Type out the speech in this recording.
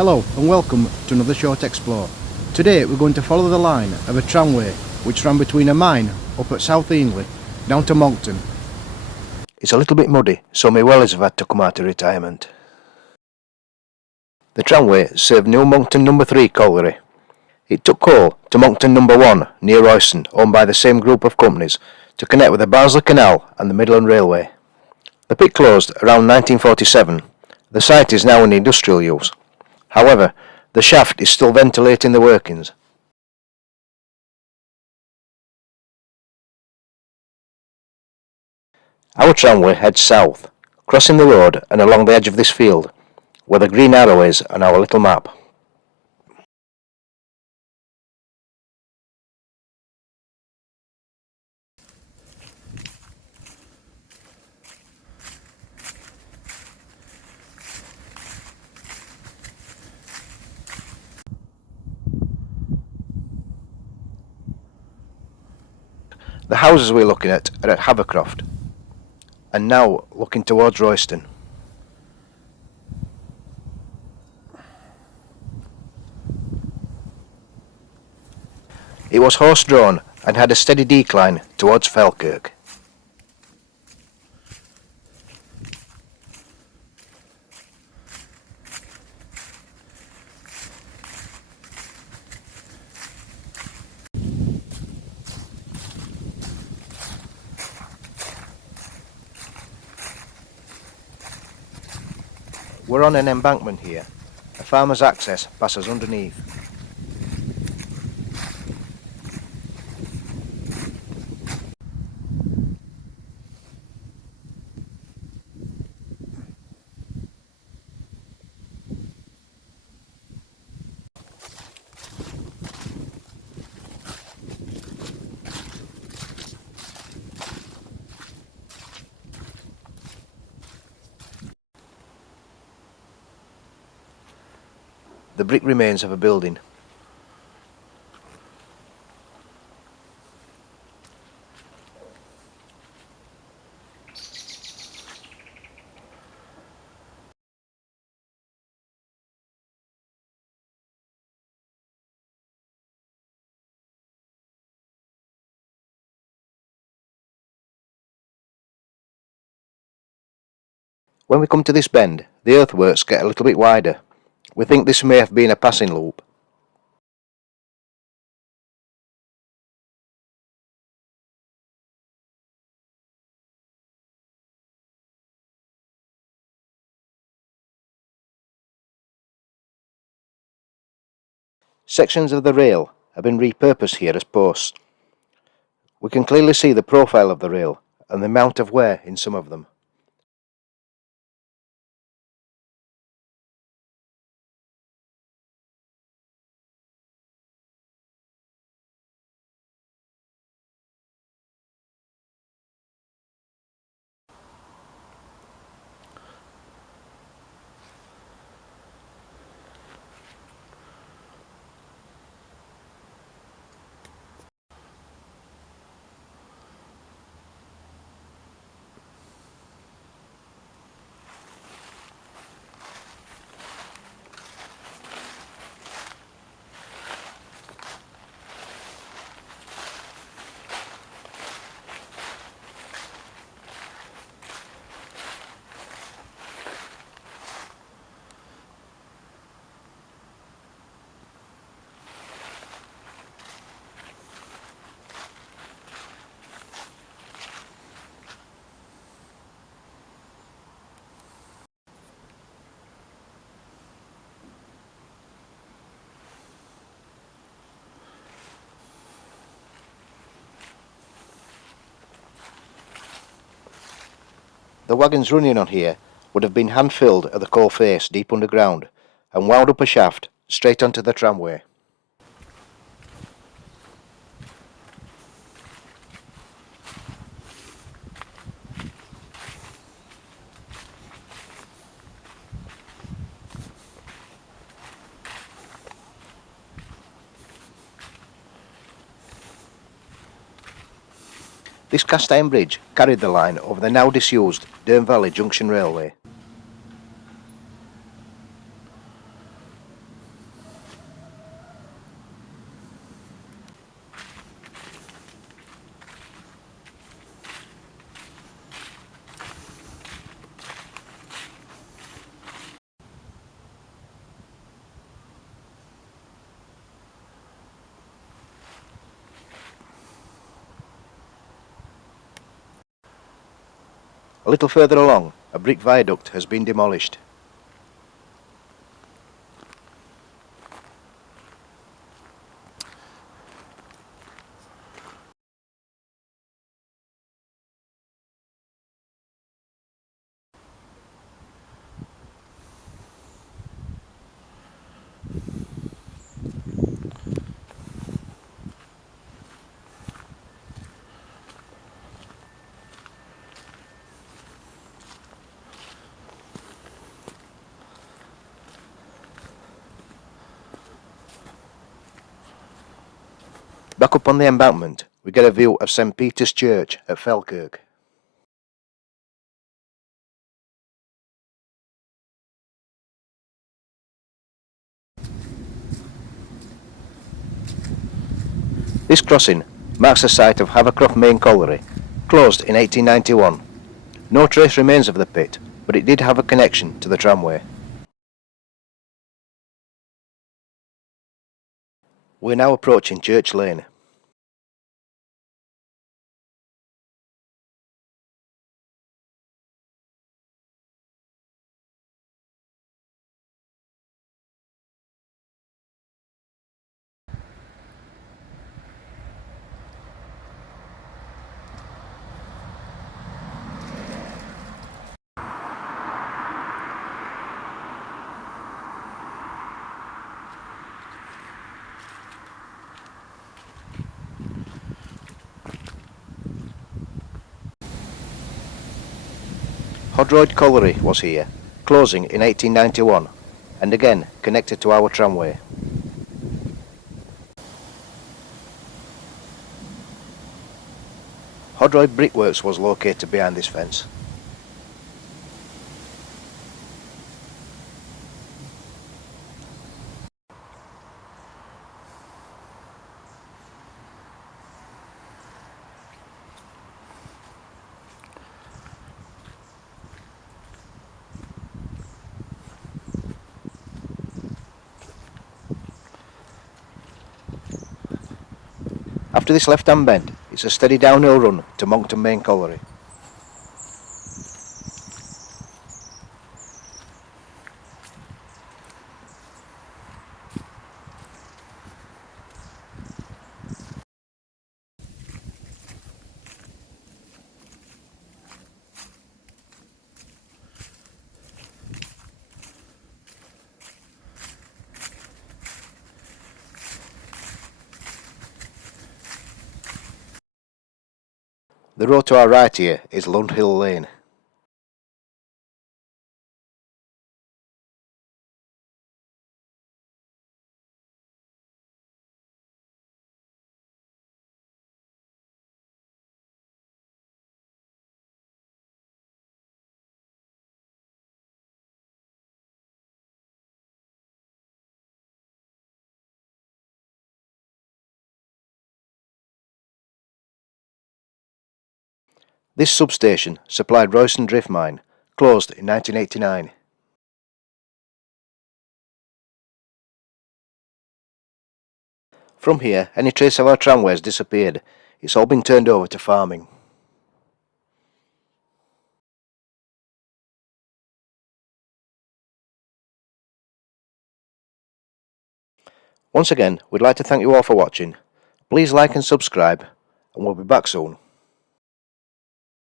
Hello and welcome to another short explore. Today we're going to follow the line of a tramway which ran between a mine up at South Ainley down to Moncton. It's a little bit muddy, so my wellies have had to come out of retirement. The tramway served New Moncton No. 3 Colliery. It took coal to Moncton No. 1 near Royston, owned by the same group of companies, to connect with the Barnsley Canal and the Midland Railway. The pit closed around 1947. The site is now in industrial use. However, the shaft is still ventilating the workings. Our tramway heads south, crossing the road and along the edge of this field, where the green arrow is on our little map. The houses we're looking at are at Havercroft, and now looking towards Royston. It was horse-drawn and had a steady decline towards Falkirk. We're on an embankment here. A farmer's access passes underneath. The brick remains of a building. When we come to this bend, the earthworks get a little bit wider. We think this may have been a passing loop. Sections of the rail have been repurposed here as posts. We can clearly see the profile of the rail and the amount of wear in some of them. The wagons running on here would have been hand-filled at the coal face deep underground and wound up a shaft straight onto the tramway. This cast iron bridge carried the line over the now disused Dearne Valley Junction Railway. A little further along, a brick viaduct has been demolished. Back up on the embankment, we get a view of St Peter's Church at Falkirk. This crossing marks the site of Havercroft Main Colliery, closed in 1891. No trace remains of the pit, but it did have a connection to the tramway. We're now approaching Church Lane. Hodroyd Colliery was here, closing in 1891, and again connected to our tramway. Hodroyd Brickworks was located behind this fence. After this left-hand bend, it's a steady downhill run to Monkton Main Colliery. The road to our right here is Lundhill Lane. This substation supplied Royston Drift Mine, closed in 1989. From here, any trace of our tramway has disappeared. It's all been turned over to farming. Once again, we'd like to thank you all for watching. Please like and subscribe, and we'll be back soon.